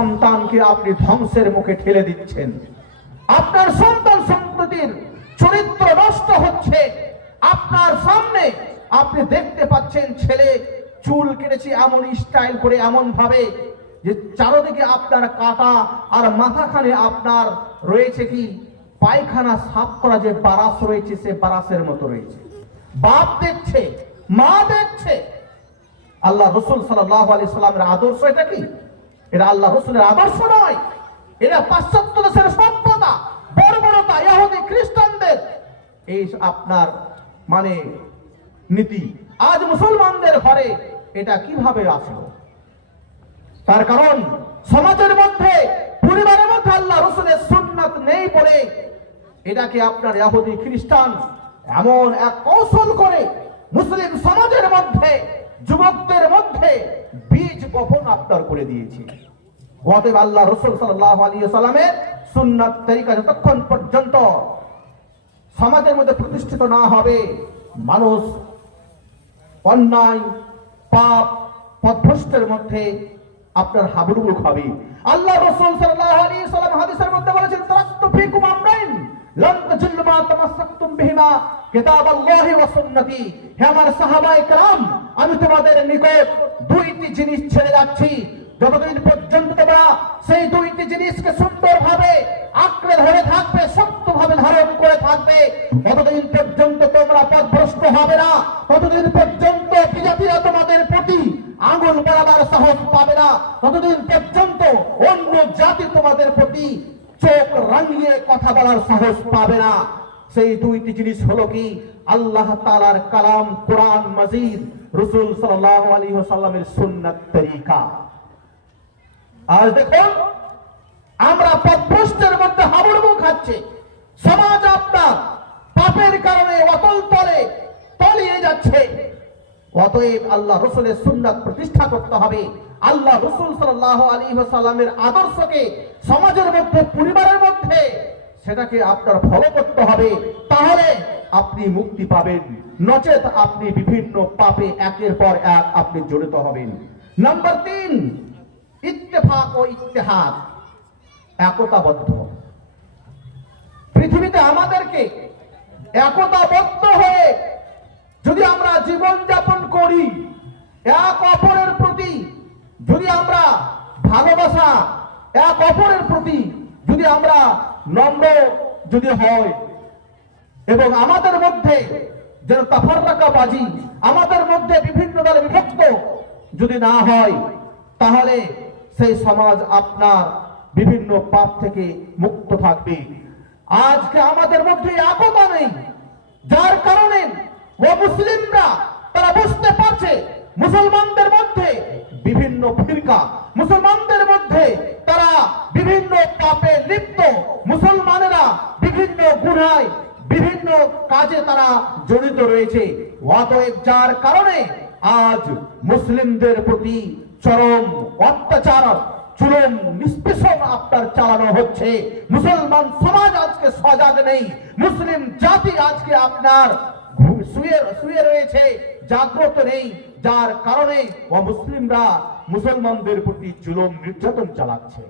সন্তানকে আপনি ধ্বংসের মুখে ঠেলে দিচ্ছেন। আপনার সন্তান সন্ততির চরিত্র নষ্ট হচ্ছে। আপনার সামনে আপনি দেখতে পাচ্ছেন ছেলে চুল কেটেছে এমন স্টাইল করে, এমন ভাবে যে চারদিকে আপনার কাটা, আর মাথাখানে আপনার রয়েছে কি পায়খানা সাফ করা যে বারাস রয়েছে, সে বারাসের মতো রয়েছে। বাপ দেখছে, মা দেখছে। আল্লাহ রসুল সাল্লাল্লাহু আলাইহি সাল্লামের আদর্শ এটা কি? এটা আল্লাহ রসুলের আদর্শ নয়। এটা পাশ্চাত্য দেশের সভ্যতা, বর্বরতা, ইহুদি খ্রিস্টানদের এই আপনার মানে নীতি। আজ মুসলমানদের ঘরে এটা কিভাবে আসলো? তার কারণ সমাজের মধ্যে, পরিবারের মধ্যে আল্লাহ রসুলের সুন্নাত নেই বলে এটাকে আপনার ইহুদি খ্রিস্টান এমন এক কৌশল করে মুসলিম সমাজের মধ্যে, যুবকদের মধ্যে বীজ বপন আপনার করে দিয়েছে। অতএব আল্লাহ রসুল সাল্লাল্লাহু আলাইহি ওয়াসাল্লামের সুন্নাত তরিকা যতক্ষণ পর্যন্ত সমাজের মধ্যে প্রতিষ্ঠিত না হবে, মানুষ অন্যায়, পাপ, পথভ্রষ্টের মধ্যে আপনার হাবুডুবু খাবে। আল্লাহ রাসূল সাল্লাল্লাহু আলাইহি ওয়াসাল্লাম হাদিসের মধ্যে বলেছেন, তারাক্তু ফীকুম আমরাইন লান তাজিল্লু মা তামাসসাকতুম বিহিমা কিতাবাল্লাহি ওয়া সুন্নতি। হে আমার সাহাবায়ে কেরাম, আমি তোমাদের নিকট দুইটি জিনিস ছেড়ে যাচ্ছি। যতদিন পর্যন্ত তোমরা সেই দুইটি জিনিসকে সুন্দরভাবে আঁকড়ে ধরে থাকবে, শক্তভাবে ধারণ করে থাকবে, ততদিন পর্যন্ত তোমরা পথভ্রষ্ট হবে না। ততদিন পর্যন্ত বিজাতিরা তোমাদের প্রতি আঙুল বাড়াবার সাহস পাবে না। ততদিন পর্যন্ত অন্য জাতি তোমাদের প্রতি চোখ রাঙিয়ে কথা বলার সাহস পাবে না। সেই দুইটি জিনিস হলো কি? আল্লাহ তাআলার কালাম কোরআন মাজিদ, রাসূল সাল্লাল্লাহু আলাইহি ওয়াসাল্লামের সুন্নাত তরিকা। আজ দেখুন আমরা পথভ্রষ্টের মধ্যে হাবুডুবু খাচ্ছি। সমাজ আপনার পাপের কারণে অতল তলে তলিয়ে যাচ্ছে। অতএব আল্লাহ রসুলের সুন্নাত প্রতিষ্ঠা করতে হবে। আল্লাহ রসুল সাল্লাল্লাহু আলাইহি ওয়াসাল্লামের আদর্শকে সমাজের মধ্যে, পরিবারের মধ্যে সেটাকে আপনার ফলো করতে হবে। তাহলে আপনি মুক্তি পাবেন, নচেত আপনি বিভিন্ন পাপে একের পর এক আপনি জড়িত হবেন। নাম্বার 3, ইত্তেফাক ও ইত্তেহাদ, একতাবদ্ধ। পৃথিবীতে আমাদেরকে একতাবদ্ধ হয়ে যদি আমরা জীবন যাপন করি, এক অপরের প্রতি যদি আমরা ভালোবাসা, এক অপরের প্রতি যদি আমরা নম্র যদি হয়, এবং আমাদের মধ্যে যেন তাফাররাকাবাজি, আমাদের মধ্যে বিভিন্ন দলে বিভক্ত যদি না হয়, তাহলে সেই সমাজ আপনার বিভিন্ন পাপ থেকে মুক্ত থাকবে। আজকে আমাদের মধ্যে একতা নেই, যার কারণে মুসলিমরা তারা বুঝতে পারছে মুসলমানদের মধ্যে বিভিন্ন ফিরকা, মুসলমানদের মধ্যে তারা বিভিন্ন পাপে লিপ্ত, মুসলমানেরা বিভিন্ন গুনায়, বিভিন্ন কাজে তারা জড়িত রয়েছে। অতএব যার কারণে আজ মুসলিমদের প্রতি চরম অত্যাচার, চরম নিষ্পেষণ আপনার চালানো হচ্ছে। মুসলমান সমাজ আজকে সজাগ নেই, মুসলিম জাতি আজকে আপনার শুয়ে রয়েছে, জাগ্রত নেই, যার কারণে মুসলিমরা মুসলমানদের প্রতি জুলুম নির্যাতন চালাচ্ছে।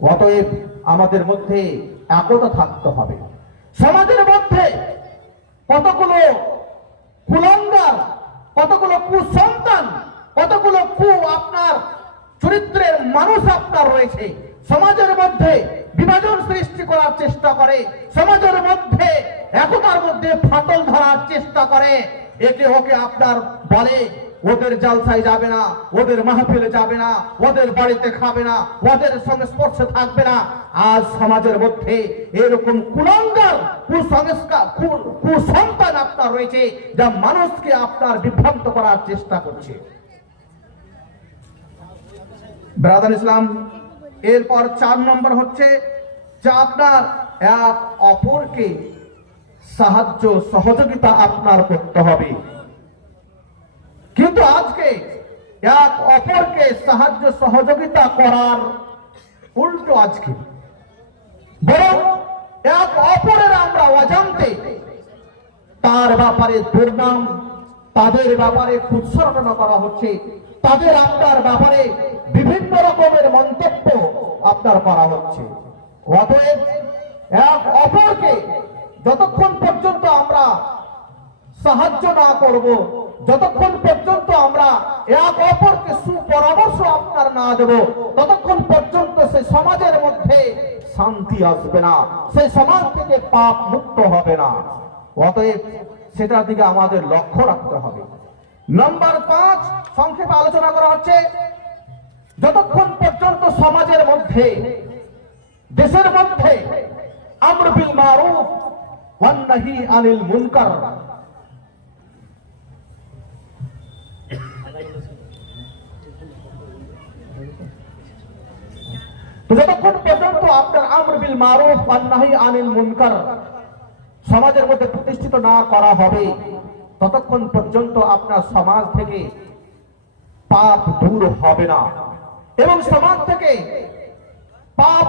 অতএব আমাদের মধ্যে একতা থাকতে হবে। সমাজের মধ্যে কতগুলো কুলাঙ্গার, কতগুলো কুসন্তান, কতগুলো আপনার চরিত্রের মানুষ আপনার রয়েছে, সমাজের মধ্যে বিভাজন সৃষ্টি করার চেষ্টা করে, সমাজের মধ্যে একতার মধ্যে ফাটল ধরার চেষ্টা করে। একে ওকে আপনার বলে ওদের জালসায় যাবে না, ওদের মাহফিলে যাবে না, ওদের বাড়িতে খাবে না, ওদের সংস্পর্শে থাকবে না। আজ সমাজের মধ্যে এরকম কুলাঙ্গার, কুসংস্কার, কুসন্তান আপনার রয়েছে, যা মানুষকে আপনার বিভ্রান্ত করার চেষ্টা করছে। ব্রাদার ইসলাম, এরপর 4 নম্বর হচ্ছে যে আপনার এক অপরকে সাহায্য সহযোগিতা আপনার করতে হবে। কিন্তু আজকে এক অপরকে সাহায্য সহযোগিতা করার উল্টো, আজকে বরং এক অপরের আমরা অজান্তে তার ব্যাপারে দুর্নাম, তাদের ব্যাপারে কুৎসরটনা করা হচ্ছে, তাদের আপনার ব্যাপারে বিভিন্ন রকমের মন্তব্য গ্রেফতার করা হচ্ছে। অতএব এক অপরকে যতক্ষণ পর্যন্ত আমরা সাহায্য না করব, যতক্ষণ পর্যন্ত আমরা এক অপরকে সুপরামর্শ আপনার না দেব, ততক্ষণ পর্যন্ত সেই সমাজের মধ্যে শান্তি আসবে না, সেই সমাজ থেকে পাপ মুক্ত হবে না। অতএব সেটার দিকে আমাদের লক্ষ্য রাখতে হবে। নাম্বার 5 সংক্ষেপে আলোচনা করা হচ্ছে, যতক্ষণ পর্যন্ত সমাজের মধ্যে, দেশের মধ্যে আমর বিল মারুফ ওয়ান নাহি আনিল মুনকার, তো যতক্ষণ পর্যন্ত আপনার আমর বিল মারুফ ওয়ান নাহি আনিল মুনকার সমাজের মধ্যে প্রতিষ্ঠিত না করা হবে, ততক্ষণ পর্যন্ত আপনার সমাজ থেকে পাপ দূর হবে না, এবং সমাজ থেকে পাপ